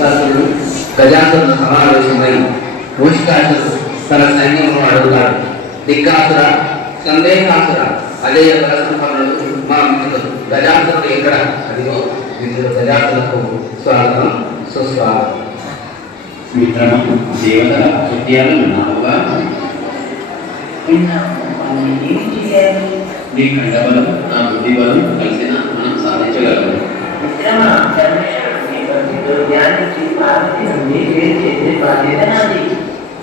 దుశ్శాసనుడు గజాసురుడు సమావేశమై మూషికాసురుడు తన సైన్యంలో అడుగుతాడు. దిక్కాసుర, సందేహాసుర, అజయ పరసంపన్నుడు మా మిత్రుడు గజాసురుడు ఎక్కడ? అదిగో మిత్రుడు గజాసులకు స్వాగతం, సుస్వాగతం. మిత్రమా, దేవతల కృత్యాలు విన్నావుగా? నీ కండబలం నా బుద్ధి బలం కలిసిన మనం సాధించగలము.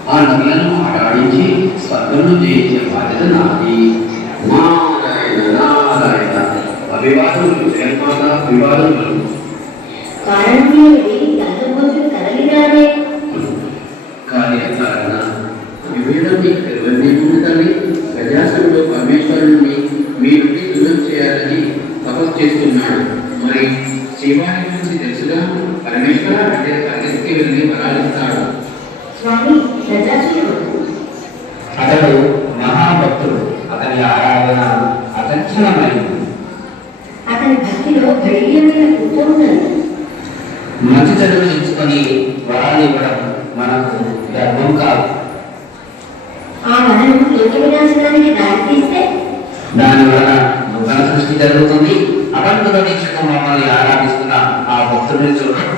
ఆ నదులను ఆడాడించి స్వర్గంలో జయించే బాధ్యత నాది. నారాయణ నారాయణ. అభివాదములు జగన్మాత, అభివాదములు. కార్యకారణ వివేదాన్ని నిర్వర్తించాలని గజాసురుడు పరమేశ్వరుని మీ నుండి దూరం చేయాలని తపస్సు చేస్తున్నాడు. మరి శివాని గురించి తెలుసుగా? పరమేశ్వర అంటే పరిగెత్తి వెళ్ళి వరాలిస్తాడు. అతడు మహాభక్తుడు. అతని ఆరాధన అతక్షణమైంది. మంచి చదువు ఎంచుకొని వరాలు ఇవ్వడం మనకు ధర్మం కాదు. దానివల్ల నూతన సృష్టి జరుగుతుంది. అవంతుల దీక్షకు మమ్మల్ని ఆరాధిస్తున్న ఆ భక్తుడిని చూడండి.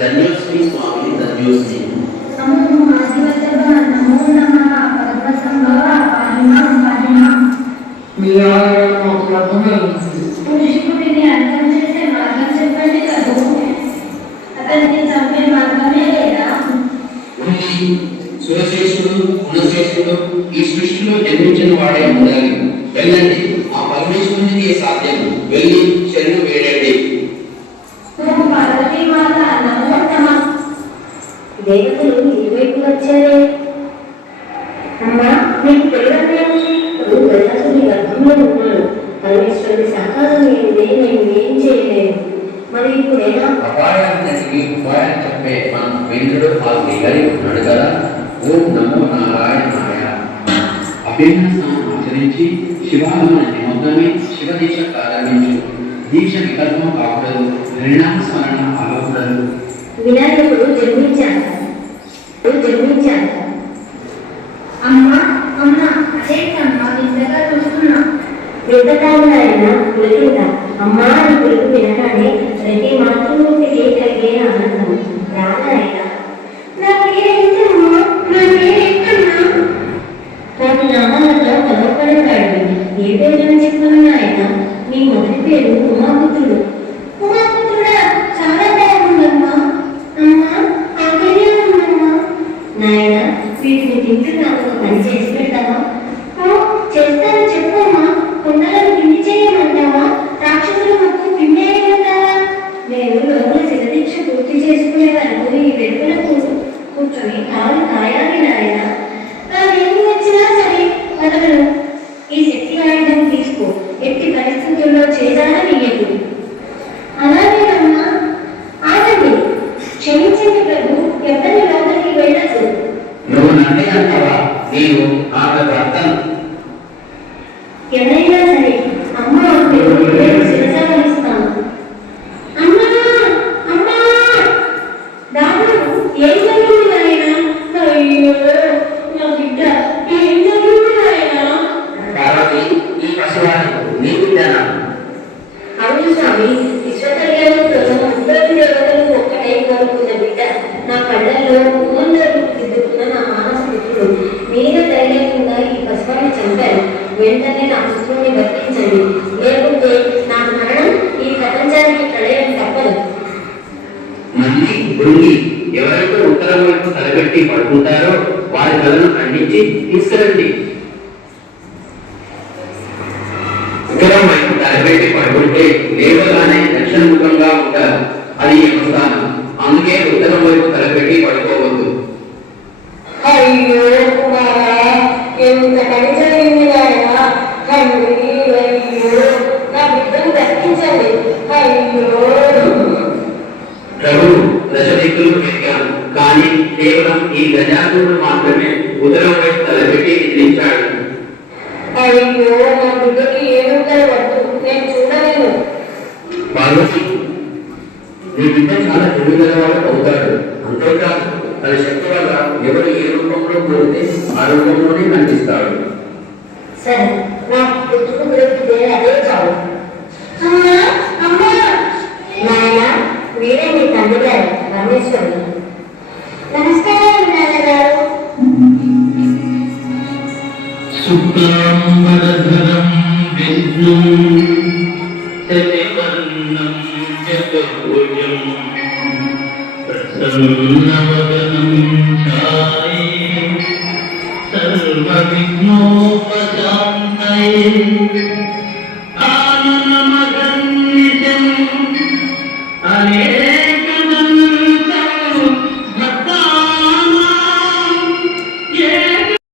ధన్యోస్మి స్వామి, ధన్యోస్మి. సురశ్రేష్ఠుడు, గుణశ్రేష్ఠుడు ఈ సృష్టిలో జన్మించిన వాడే ఉండాలి. వెళ్ళండి, ఆ పరమేశ్వరునికి సాధ్యం. వెళ్ళి శరణు వేడండి. దేవతలు ఇరువైపు వచ్చారే. అమ్మా, మీకు తెలియదేమి? గజాసుని గర్భంలో ఉన్నాడు. పరమేశ్వరుడి సహకారం లేనిదే నేను ఏం చేయలేను. మరి ఇప్పుడు ఎలా? అపాయానికి ఉపాయాన్ని చెప్పే మన వేంద్రుడు ఆ శ్రీహరి ఉన్నాడు కదా. ఓం నమో నారాయణాయ. అభిన్న స్నానం ఆచరించి శివాలయ నిమగ్నమే శివదీక్ష ప్రారంభించు. దీక్ష వికల్పం కాకూడదు, నిర్ణామ స్మరణ ఆగకూడదు. వినాయకుడు జన్మించాడు. అమ్మా అమ్మా, అదేంటమ్మా ఇంతగా చూస్తున్నా? పెద్దదారులైనా పులకింద అమ్మా అని పిలుపు వినగానే ప్రతి మాతృమూర్తికి కలిగే ఆనందం. రానాయన, నాకు నామాలతో కలవపడతాడు. ఏ పేరు చెప్తున్నా ఆయన? మీ మొదటి పేరు ఉమాపుత్రుడు. ఉమాపుత్రుడా, చాలా బాగుందమ్మా. అమ్మా, ఆశ్చర్యం ఉందమ్మా. నాయన, వీటిని తింటూ నాకు ఒక పని చేసి పెడతావా? చేస్తాను, చెప్పమ్మా. కొండలను పిండి చేయమంటావా? రాక్షసులు మొత్తం పిండేయమంటావా? నేను లోపల శివదీక్ష పూర్తి చేసుకునే వరకు ఈ వెలుగుల కూర్చొని కాలు కాయాలి నాయన. నాకేమి వచ్చినా సరే వదలను. ఈ శక్తి ఆయుధం తీసుకో. ఎట్టి పరిస్థితుల్లో చేదానీయకు. అలాగేనమ్మా. ఆగండి, క్షమించండి ప్రభు. ఎవరిని లోపలికి వెళ్ళదు. నువ్వు నన్నే అంటావా? నీవు ఆమె భర్తను. ఎవరైనా సరే అమ్మ అంటే నేను శిరసావహిస్తాను. అమ్మా అమ్మా, దాదాపు ఏం జరిగింది నాయన? నా బిడ్డ ఏం జరిగింది నాయనా? పార్వతి, ఈ పసివాడు నీ బిడ్డనా? అవును స్వామి, విశ్వకళ్యాణంలో అందరి దేవతలకు ఒక్కటై కోరుకున్న బిడ్డ నా కళ్ళల్లో పూలందరూ దిద్దుకున్న నా మానస మిత్రుడు. మీద ధైర్యంగా ఈ పశువాన్ని చంపారు. వెంటనే నా పుత్రుని వర్తించండి, లేకుంటే నా మరణం ఈ ప్రపంచానికి ప్రళయం తప్పదు. మంది భృంగి ఎవరైతే ఉత్తరం వైపు తలపెట్టి పడుకుంటారో వారి తలను ఖండించి తీసుకురండి. ఉత్తరం వైపు తలపెట్టి పడుకుంటే లేవగానే దక్షిణముఖంగా ఉంటారు. అది యమస్థానం. అందుకే ఉత్తరం వైపు తలపెట్టి పడుకోవద్దు. అయ్యో కుమారా, ఎంత పని జరిగింది నాయన. తండ్రి, అయ్యో నా బిడ్డను రక్షించండి. అయ్యో ప్రభు, దశదిక్కులు వెతికాను, కానీ కేవలం ఈ గజాసురుడు మాత్రమే ఉత్తరం వైపు తలపెట్టి నిద్రించాడు. అయ్యో నా బిడ్డకి ఏముంటారు వద్దు, నేను చూడలేను. పార్వతి, నీ బిడ్డ చాలా తెలివిగలవాడు అవుతాడు. అంతేకాదు, తన శక్తి వల్ల ఎవరు ఏ రూపంలో కోరితే ఆ రూపంలోనే కనిపిస్తాడు. సరే, నా పుట్టుకు దొరికితే అదే చాలు. అమ్మా, అమ్మా. నాయన, మీరే మీ తండ్రి గారు పరమేశ్వరుడు. నమస్కారం నాన్నగారు. శుక్లాంబరధరం విష్ణుం శశివర్ణం చతుర్భుజం ప్రసన్నవదనం ఛాయే సర్వవిఘ్నోపశాంతయే